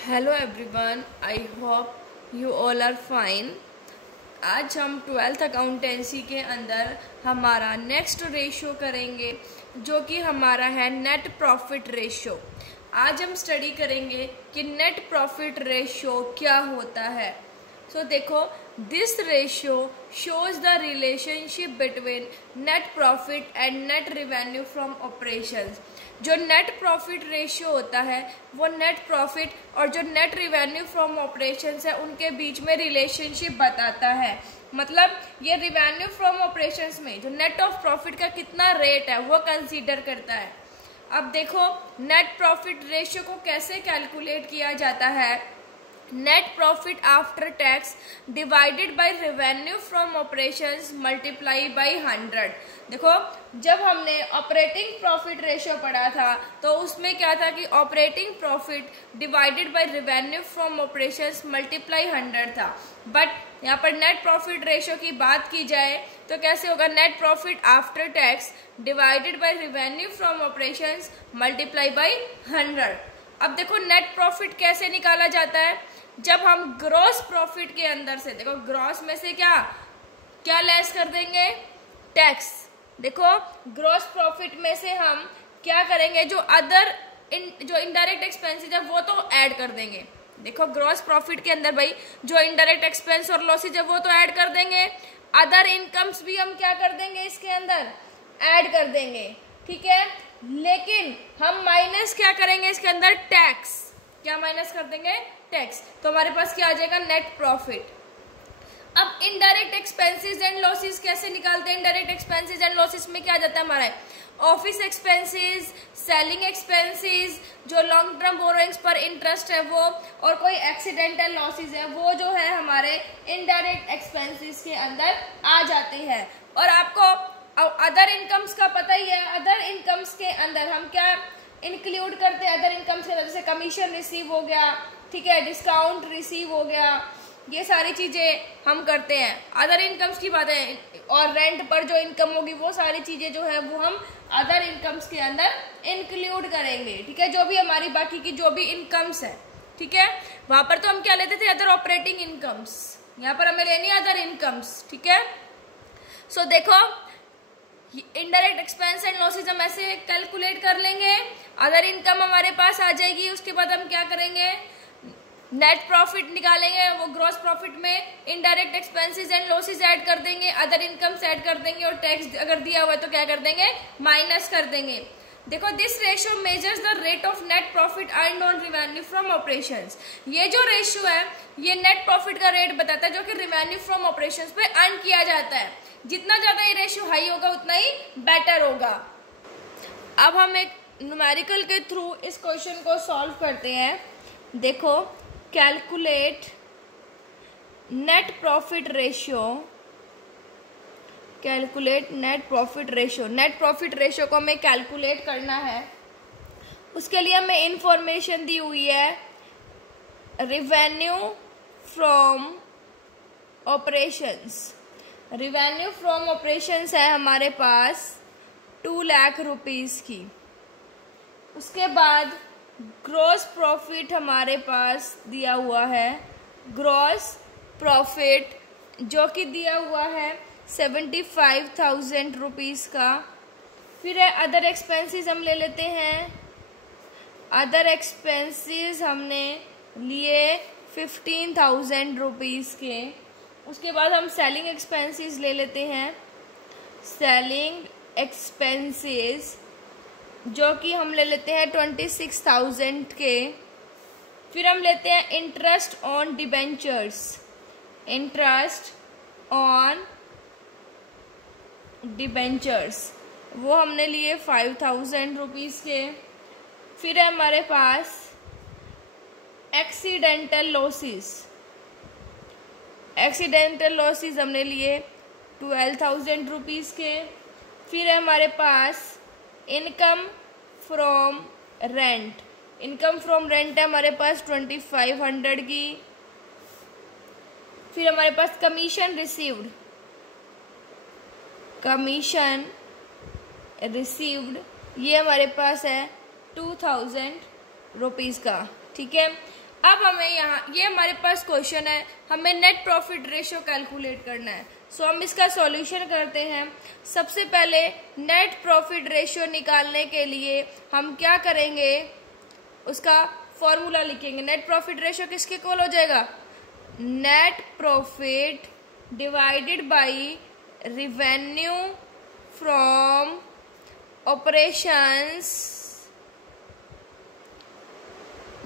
Hello everyone, I hope you all are fine. आज हम twelfth accountancy के अंदर हमारा नेक्स्ट रेशियो करेंगे जो कि हमारा है नेट प्रॉफिट रेशियो। आज हम स्टडी करेंगे कि नेट प्रॉफिट रेशियो क्या होता है। सो देखो, this ratio shows the relationship between net profit and net revenue from operations. जो नेट प्रॉफिट रेशियो होता है वो नेट प्रॉफिट और जो नेट रेवेन्यू फ्रॉम ऑपरेशंस है उनके बीच में रिलेशनशिप बताता है। मतलब ये रेवेन्यू फ्रॉम ऑपरेशंस में जो नेट ऑफ प्रॉफिट का कितना रेट है वो कंसीडर करता है। अब देखो, नेट प्रॉफिट रेशियो को कैसे कैलकुलेट किया जाता है। Net profit after tax divided by revenue from operations multiply by 100। देखो, जब हमने ऑपरेटिंग प्रॉफिट रेशियो पढ़ा था तो उसमें क्या था कि operating profit divided by revenue from operations multiply 100 था। बट यहाँ पर नेट प्रॉफिट रेशियो की बात की जाए तो कैसे होगा, net profit after tax divided by revenue from operations multiply by 100। अब देखो, नेट प्रॉफिट कैसे निकाला जाता है। जब हम ग्रॉस प्रॉफिट के अंदर से, देखो ग्रॉस में से क्या लेस कर देंगे, टैक्स। देखो, ग्रॉस प्रॉफिट में से हम क्या करेंगे, जो इनडायरेक्ट एक्सपेंसेस है वो तो ऐड कर देंगे। देखो, ग्रॉस प्रॉफिट के अंदर भाई जो इनडायरेक्ट एक्सपेंस और लॉसेज है वो तो ऐड कर देंगे। अदर इनकम्स भी हम क्या कर देंगे, इसके अंदर ऐड कर देंगे, ठीक है। लेकिन हम माइनस क्या करेंगे इसके अंदर, टैक्स। क्या माइनस कर देंगे, टैक्स। तो हमारे पास क्या आ जाएगा, नेट प्रॉफिट। अब इनडायरेक्ट एक्सपेंसेस एंड लॉसेस कैसे निकालते हैं। इनडायरेक्ट एक्सपेंसेस एंड लॉसेस में क्या जाता है हमारा, ऑफिस एक्सपेंसेस, सेलिंग एक्सपेंसेस, जो लॉन्ग टर्म बोरोइंग्स पर इंटरेस्ट है वो, और कोई एक्सीडेंटल लॉसेस है वो जो है हमारे इनडायरेक्ट एक्सपेंसेस के अंदर आ जाते हैं। और आपको अदर इनकम्स का पता ही है। अदर इनकम्स के अंदर हम क्या इंक्लूड करते हैं, अदर इनकम्स के अंदर जैसे कमीशन रिसीव हो गया, ठीक है, डिस्काउंट रिसीव हो गया, ये सारी चीजें हम करते हैं। अदर इनकम्स की बात है, और रेंट पर जो इनकम होगी वो सारी चीजें जो है वो हम अदर इनकम्स के अंदर इंक्लूड करेंगे, ठीक है। जो भी हमारी बाकी की जो भी इनकम्स है, ठीक है, वहां पर तो हम क्या लेते थे, अदर ऑपरेटिंग इनकम्स। यहाँ पर हमें लेनी है अदर इनकम्स, ठीक है। सो देखो, इनडायरेक्ट एक्सपेंस एंड लॉसेज हम ऐसे कैलकुलेट कर लेंगे। अदर इनकम हमारे पास आ जाएगी। उसके बाद हम क्या करेंगे, नेट प्रॉफिट निकालेंगे, वो ग्रॉस प्रॉफिट में indirect expenses and losses add कर देंगे, अदर इनकम्स ऐड कर देंगे, और टैक्स अगर दिया हुआ है तो क्या कर देंगे, माइनस कर देंगे। देखो, this ratio measures the rate of net profit earned on revenue from operations. ये जो रेशियो है ये नेट प्रॉफिट का रेट बताता है जो कि रेवेन्यू फ्रॉम ऑपरेशंस पे अर्न किया जाता है। जितना ज्यादा ये रेशियो हाई होगा उतना ही बेटर होगा। अब हम एक न्यूमेरिकल के थ्रू इस क्वेश्चन को सॉल्व करते हैं। देखो, calculate net profit ratio. Calculate net profit ratio. Net profit ratio को हमें कैलकुलेट करना है। उसके लिए हमें इंफॉर्मेशन दी हुई है, revenue from operations. Revenue from operations है हमारे पास 2 लाख रुपीस की। उसके बाद ग्रॉस प्रॉफिट हमारे पास दिया हुआ है, ग्रॉस प्रॉफिट जो कि दिया हुआ है 75,000 रुपीस का। फिर है अदर एक्सपेंसेस, हम ले लेते हैं। अदर एक्सपेंसेस हमने लिए 15,000 रुपीस के। उसके बाद हम सेलिंग एक्सपेंसेस ले लेते हैं। सेलिंग एक्सपेंसेस जो कि हम ले लेते हैं 26,000 के। फिर हम लेते हैं interest on debentures. Interest on debentures वो हमने लिए 5,000 रुपीस के। फिर है हमारे पास एक्सीडेंटल लॉसेस। एक्सीडेंटल लॉसेस हमने लिए 12,000 रुपीस के। फिर है हमारे पास income from rent. Income from rent है हमारे पास 2,500 की। फिर हमारे पास कमीशन रिसीव्ड। कमीशन रिसीव्ड ये हमारे पास है 2,000 रुपीज़ का, ठीक है। अब हमें यहाँ ये हमारे पास क्वेश्चन है, हमें नेट प्रॉफिट रेशियो कैलकुलेट करना है। सो हम इसका सॉल्यूशन करते हैं। सबसे पहले नेट प्रॉफिट रेशियो निकालने के लिए हम क्या करेंगे, उसका फॉर्मूला लिखेंगे। नेट प्रॉफिट रेशियो किसके इक्वल हो जाएगा, net profit divided by revenue from operations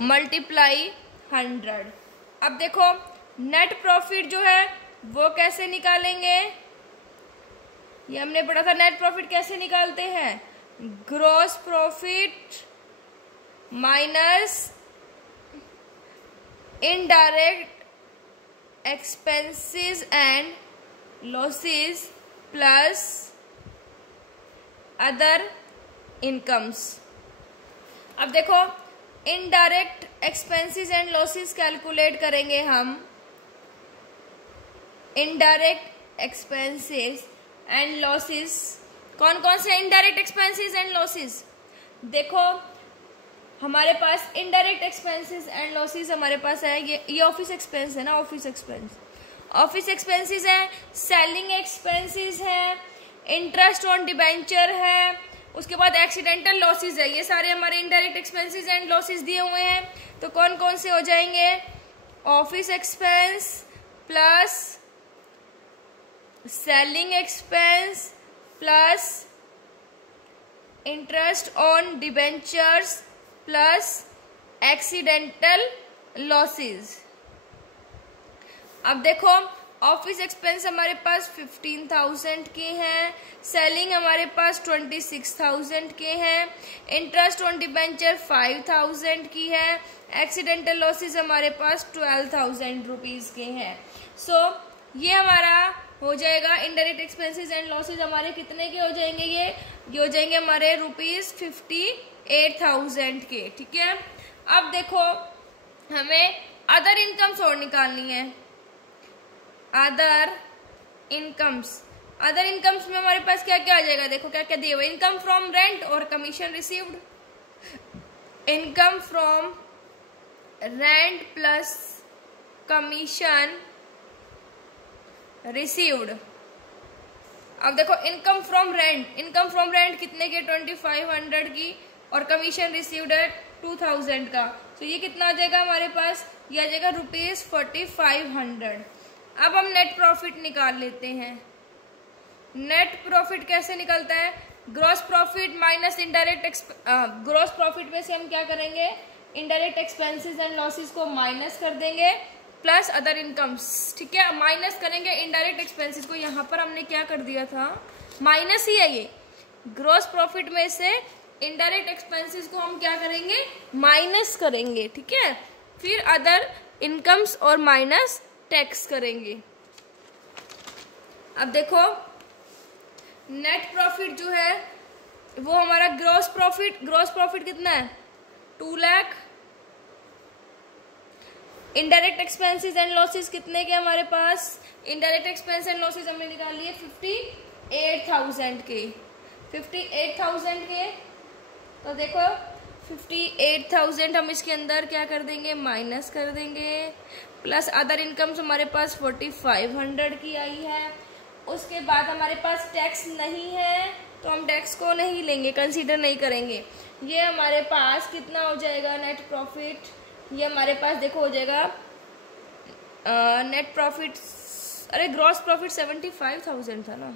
multiply 100। अब देखो नेट प्रॉफिट जो है वो कैसे निकालेंगे, ये हमने पढ़ा था। नेट प्रॉफिट कैसे निकालते हैं, gross profit minus indirect expenses and losses plus other incomes. अब देखो indirect expenses and losses calculate करेंगे हम। इनडायरेक्ट एक्सपेंसेस एंड लॉसेस, कौन कौन से इनडायरेक्ट एक्सपेंसेस एंड लॉसेस, देखो हमारे पास इनडायरेक्ट एक्सपेंसेस एंड लॉसेस हमारे पास है, ये ऑफिस एक्सपेंस है ना, ऑफिस एक्सपेंसेस है, सेलिंग एक्सपेंसेस है, इंटरेस्ट ऑन डिबेंचर है, उसके बाद एक्सीडेंटल लॉसेस है। ये सारे हमारे इनडायरेक्ट एक्सपेंसेस एंड लॉसेस दिए हुए हैं। तो कौन कौन से हो जाएंगे, office expense plus selling expense plus interest on debentures plus accidental losses. अब देखो ऑफिस एक्सपेंस हमारे पास 15,000 के हैं, सेलिंग हमारे पास 26,000 के हैं, इंटरेस्ट ऑन डिबेंचर 5,000 की है, एक्सीडेंटल लॉसेस हमारे पास 12,000 रुपीज के हैं। सो ये हमारा हो जाएगा इनडायरेक्ट एक्सपेंसेस एंड लॉसेस हमारे कितने के हो जाएंगे, ये हो जाएंगे हमारे ₹58,000 के। ठीक है, अब देखो हमें अदर इनकम्स और निकालनी है। अदर इनकम्स में हमारे पास क्या क्या आ जाएगा, देखो क्या क्या दिए हुए, इनकम फ्रॉम रेंट और commission received, income from rent plus commission received. अब देखो इनकम फ्रॉम रेंट कितने के, 2500 की, और कमीशन रिसीव्ड है 2000 का। तो ये कितना आ जाएगा हमारे पास, ये आ जाएगा ₹4500। अब हम नेट प्रॉफिट निकाल लेते हैं। नेट प्रॉफिट कैसे निकलता है, gross profit minus indirect, gross profit में से हम क्या करेंगे, इनडायरेक्ट एक्सपेंसेस एंड लॉसेस को माइनस कर देंगे प्लस अदर इनकम्स। ठीक है, माइनस करेंगे इनडायरेक्ट एक्सपेंसेस को, यहाँ पर हमने क्या कर दिया था, माइनस ही है ये। ग्रॉस प्रॉफिट में से इनडायरेक्ट एक्सपेंसेस को हम क्या करेंगे, माइनस करेंगे। ठीक है, फिर अदर इनकम्स और माइनस टैक्स करेंगे। अब देखो नेट प्रॉफिट जो है वो हमारा ग्रॉस प्रॉफिट कितना है, 2 lakh. Indirect expenses and losses कितने के हमारे पास, इनडायरेक्ट एक्सपेंस एंड लॉसेस हमने निकाल लिए 58,000 के। 58,000 के, तो देखो 58,000 हम इसके अंदर क्या कर देंगे, माइनस कर देंगे, प्लस अदर इनकम्स हमारे पास 4500 की आई है। उसके बाद हमारे पास टैक्स नहीं है तो हम टैक्स को नहीं लेंगे, कंसीडर नहीं करेंगे। ये हमारे पास कितना हो जाएगा नेट प्रॉफिट, ये हमारे पास देखो हो जाएगा नेट प्रॉफिट, अरे ग्रॉस प्रॉफिट 75,000 था ना,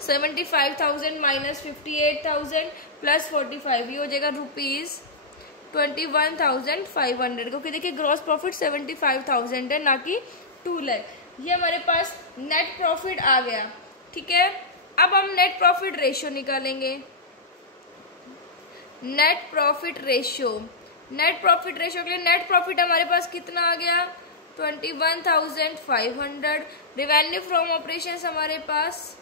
75,000 माइनस 58,000 प्लस 45, ये हो जाएगा ₹21,500, क्योंकि देखिए ग्रॉस प्रॉफिट 75,000 है ना कि 2 लाख। ये हमारे पास नेट प्रॉफिट आ गया। ठीक है, अब हम नेट प्रॉफिट रेशियो निकालेंगे। नेट प्रॉफिट रेशियो के लिए नेट प्रॉफिट हमारे पास कितना आ गया, 21,500। रेवेन्यू फ्रॉम ऑपरेशंस हमारे पास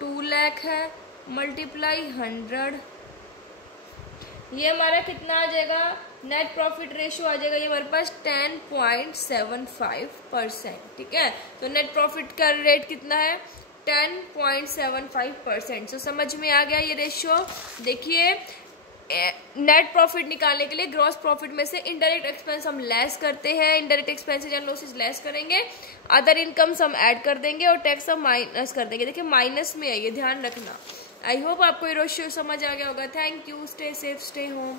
2 लाख है, मल्टीप्लाई 100, ये हमारा कितना आ जाएगा, नेट प्रॉफिट रेशियो आ जाएगा ये हमारे पास 10.75%। ठीक है, तो नेट प्रॉफिट का रेट कितना है, 10.75%। तो समझ में आ गया ये रेशियो। देखिए नेट प्रॉफिट निकालने के लिए ग्रॉस प्रॉफिट में से इनडायरेक्ट एक्सपेंस हम लेस करते हैं, indirect expenses and losses less करेंगे, अदर इनकम्स हम ऐड कर देंगे और टैक्स हम माइनस कर देंगे। देखिए माइनस में है, ये ध्यान रखना। आई होप आपको ये रेशियो समझ आ गया होगा। Thank you, stay safe, stay home.